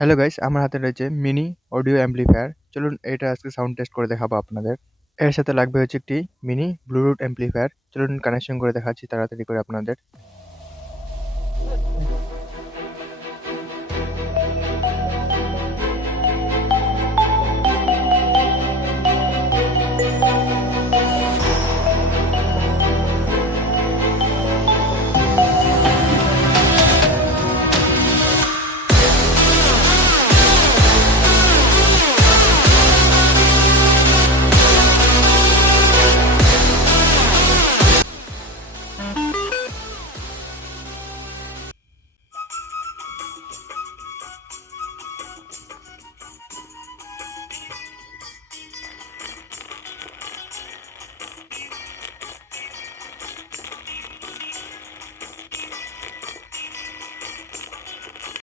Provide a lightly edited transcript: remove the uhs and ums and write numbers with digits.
Hello guys, আমার হাতে রয়েছে মিনি অডিও অ্যাম্প্লিফায়ার। চলুন এটা আজকে সাউন্ড টেস্ট করে দেখাবো আপনাদের। এর সাথে লাগবে হচ্ছে একটি মিনি ব্লুটুথ অ্যাম্প্লিফায়ার। চলুন কানেকশন করে দেখাচ্ছি তাড়াতাড়ি করে আপনাদের।